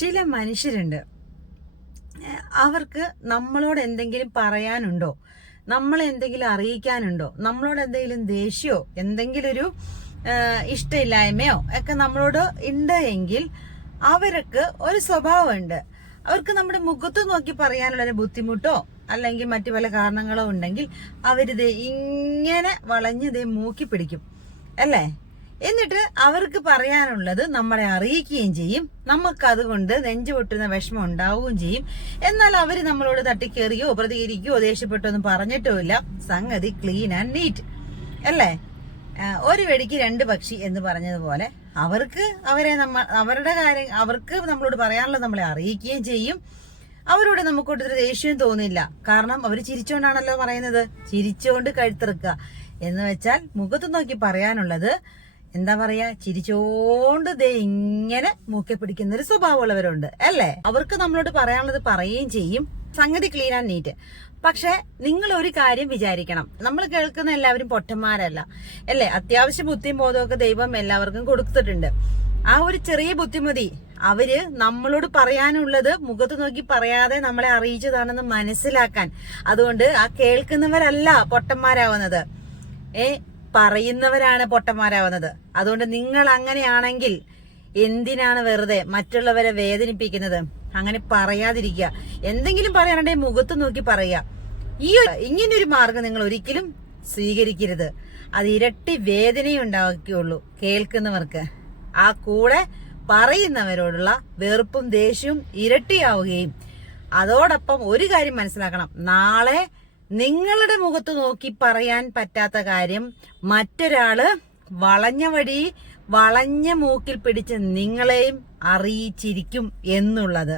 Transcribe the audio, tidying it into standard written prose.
ചില മനുഷ്യരുണ്ട്, അവർക്ക് നമ്മളോട് എന്തെങ്കിലും പറയാനുണ്ടോ, നമ്മളെ എന്തെങ്കിലും അറിയിക്കാനുണ്ടോ, നമ്മളോട് എന്തെങ്കിലും ദേഷ്യമോ എന്തെങ്കിലും ഒരു ഇഷ്ടമില്ലായ്മയോ ഒക്കെ നമ്മളോട് ഉണ്ട് എങ്കിൽ അവർക്ക് ഒരു സ്വഭാവമുണ്ട്. അവർക്ക് നമ്മുടെ മുഖത്ത് നോക്കി പറയാനുള്ളൊരു ബുദ്ധിമുട്ടോ അല്ലെങ്കിൽ മറ്റു പല കാരണങ്ങളോ ഉണ്ടെങ്കിൽ അവരിത് ഇങ്ങനെ വളഞ്ഞ് മൂക്കി പിടിക്കും അല്ലേ. എന്നിട്ട് അവർക്ക് പറയാനുള്ളത് നമ്മളെ അറിയിക്കുകയും ചെയ്യും. നമുക്ക് അതുകൊണ്ട് നെഞ്ചു പൊട്ടുന്ന വിഷമം ഉണ്ടാവുകയും ചെയ്യും. എന്നാൽ അവര് നമ്മളോട് തട്ടിക്കേറിയോ പ്രതികരിക്കുകയോ ദേഷ്യപ്പെട്ടോ ഒന്നും പറഞ്ഞിട്ടുമില്ല. സംഗതി ക്ലീൻ ആൻഡ് നീറ്റ് അല്ലേ. ഒരു വെടിക്ക് രണ്ട് പക്ഷി എന്ന് പറഞ്ഞതുപോലെ അവർക്ക് അവരുടെ കാര്യം അവർക്ക് നമ്മളോട് പറയാനുള്ളത് നമ്മളെ അറിയിക്കുകയും ചെയ്യും. അവരോട് നമുക്കൊട്ടൊരു ദേഷ്യം തോന്നില്ല. കാരണം അവർ ചിരിച്ചുകൊണ്ടാണല്ലോ പറയുന്നത്. ചിരിച്ചുകൊണ്ട് കഴുത്തിറക്കുക എന്ന് വെച്ചാൽ മുഖത്ത് നോക്കി പറയാനുള്ളത് എന്താ പറയാ, ചിരിച്ചോണ്ട് ഇങ്ങനെ മൂക്കെ പിടിക്കുന്ന ഒരു സ്വഭാവമുള്ളവരുണ്ട് അല്ലേ. അവർക്ക് നമ്മളോട് പറയാനുള്ളത് പറയുകയും ചെയ്യും. സംഗതി ക്ലീൻ ആൻഡ് നീറ്റ്. പക്ഷെ നിങ്ങൾ ഒരു കാര്യം വിചാരിക്കണം, നമ്മൾ കേൾക്കുന്ന എല്ലാവരും പൊട്ടന്മാരല്ല അല്ലേ. അത്യാവശ്യ ബുദ്ധിയും ബോധമൊക്കെ ദൈവം എല്ലാവർക്കും കൊടുത്തിട്ടുണ്ട്. ആ ഒരു ചെറിയ ബുദ്ധിമതി അവര് നമ്മളോട് പറയാനുള്ളത് മുഖത്ത് നോക്കി പറയാതെ നമ്മളെ അറിയിച്ചതാണെന്ന് മനസ്സിലാക്കാൻ. അതുകൊണ്ട് ആ കേൾക്കുന്നവരല്ല പൊട്ടന്മാരാവുന്നത്, പറയുന്നവരാണ് പൊട്ടന്മാരാവുന്നത്. അതുകൊണ്ട് നിങ്ങൾ അങ്ങനെയാണെങ്കിൽ എന്തിനാണ് വെറുതെ മറ്റുള്ളവരെ വേദനിപ്പിക്കുന്നത്? അങ്ങനെ പറയാതിരിക്കുക. എന്തെങ്കിലും പറയാനുണ്ടെങ്കിൽ മുഖത്ത് നോക്കി പറയുക. ഇങ്ങനൊരു മാർഗം നിങ്ങൾ ഒരിക്കലും സ്വീകരിക്കരുത്. അത് ഇരട്ടി വേദനയുണ്ടാക്കുകയുള്ളൂ കേൾക്കുന്നവർക്ക്. ആ കൂടെ പറയുന്നവരോടുള്ള വെറുപ്പും ദേഷ്യവും ഇരട്ടിയാവുകയും. അതോടൊപ്പം ഒരു കാര്യം മനസ്സിലാക്കണം, നാളെ നിങ്ങളുടെ മുഖത്ത് നോക്കി പറയാൻ പറ്റാത്ത കാര്യം മറ്റൊരാള് വളഞ്ഞ വഴി വളഞ്ഞ മൂക്കിൽ പിടിച്ച് നിങ്ങളെയും അറിയിച്ചിരിക്കും എന്നുള്ളത്.